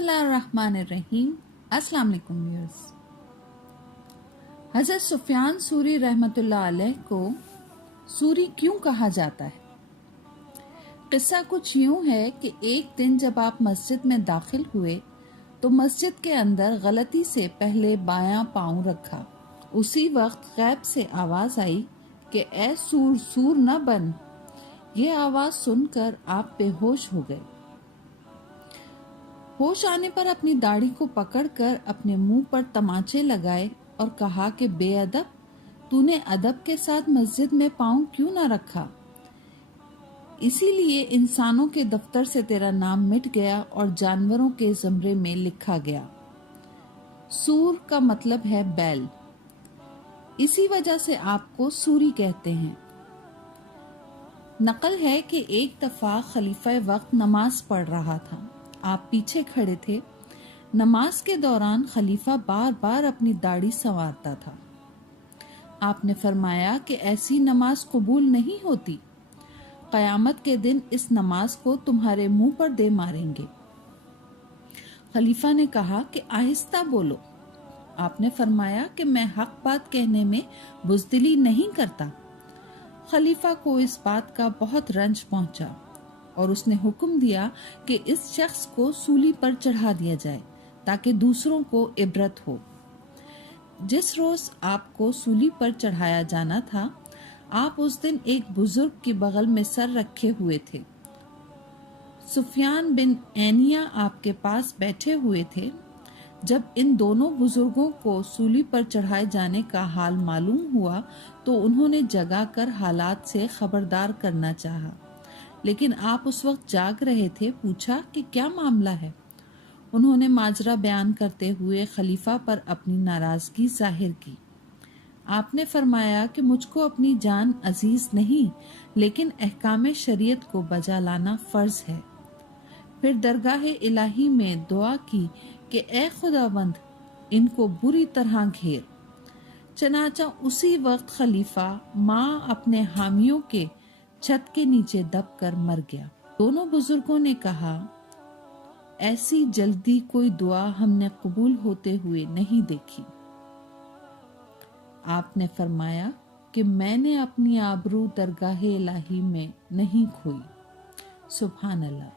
बिस्मिल्लाहिर्रहमानिर्रहीम। अस्सलाम वालेकुम व्यूअर्स। हज़रत सुफियान सूरी रहमतुल्लाह अलैह को सूरी क्यों कहा जाता है? किस्सा कुछ यूं है कि एक दिन जब आप मस्जिद में दाखिल हुए तो मस्जिद के अंदर गलती से पहले बायां पांव रखा। उसी वक्त गैब से आवाज आई कि ए सूर सूर न बन। ये आवाज सुनकर आप बेहोश हो गए। होश आने पर अपनी दाढ़ी को पकड़कर अपने मुंह पर तमाचे लगाए और कहा कि बेअदब, तूने अदब के साथ मस्जिद में पांव क्यों ना रखा? इसीलिए इंसानों के दफ्तर से तेरा नाम मिट गया और जानवरों के ज़मरे में लिखा गया। सूर का मतलब है बैल। इसी वजह से आपको सूरी कहते हैं। नकल है कि एक दफा खलीफा वक्त नमाज पढ़ रहा था। आप पीछे खड़े थे। नमाज के दौरान खलीफा बार बार अपनी दाढ़ी संवारता था। आपने फरमाया कि ऐसी नमाज कबूल नहीं होती। कयामत के दिन इस नमाज को तुम्हारे मुंह पर दे मारेंगे। खलीफा ने कहा कि आहिस्ता बोलो। आपने फरमाया कि मैं हक बात कहने में बुज़दिली नहीं करता। खलीफा को इस बात का बहुत रंज पहुंचा और उसने हुक्म दिया कि इस शख्स को सूली पर चढ़ा दिया जाए ताकि दूसरों को इबरत हो। जिस रोज आपको सूली पर चढ़ाया जाना था, आप उस दिन एक बुजुर्ग के बगल में सर रखे हुए थे। सुफियान बिन ऐनिया आपके पास बैठे हुए थे। जब इन दोनों बुजुर्गों को सूली पर चढ़ाए जाने का हाल मालूम हुआ तो उन्होंने जगाकर हालात से खबरदार करना चाहा, लेकिन आप उस वक्त जाग रहे थे। पूछा कि क्या मामला है? उन्होंने माजरा बयान करते हुए खलीफा पर अपनी नाराजगी जाहिर की। आपने फरमाया कि मुझको अपनी जान अजीज नहीं, लेकिन अहकाम शरीयत को बजा लाना फर्ज है। फिर दरगाह इलाही में दुआ की कि ए खुदाबंद, इनको बुरी तरह घेर। चनाचा उसी वक्त खलीफा माँ अपने हामियों के छत के नीचे दबकर मर गया। दोनों बुजुर्गों ने कहा, ऐसी जल्दी कोई दुआ हमने कबूल होते हुए नहीं देखी। आपने फरमाया कि मैंने अपनी आबरू दरगाह इलाही में नहीं खोई। सुभान अल्लाह।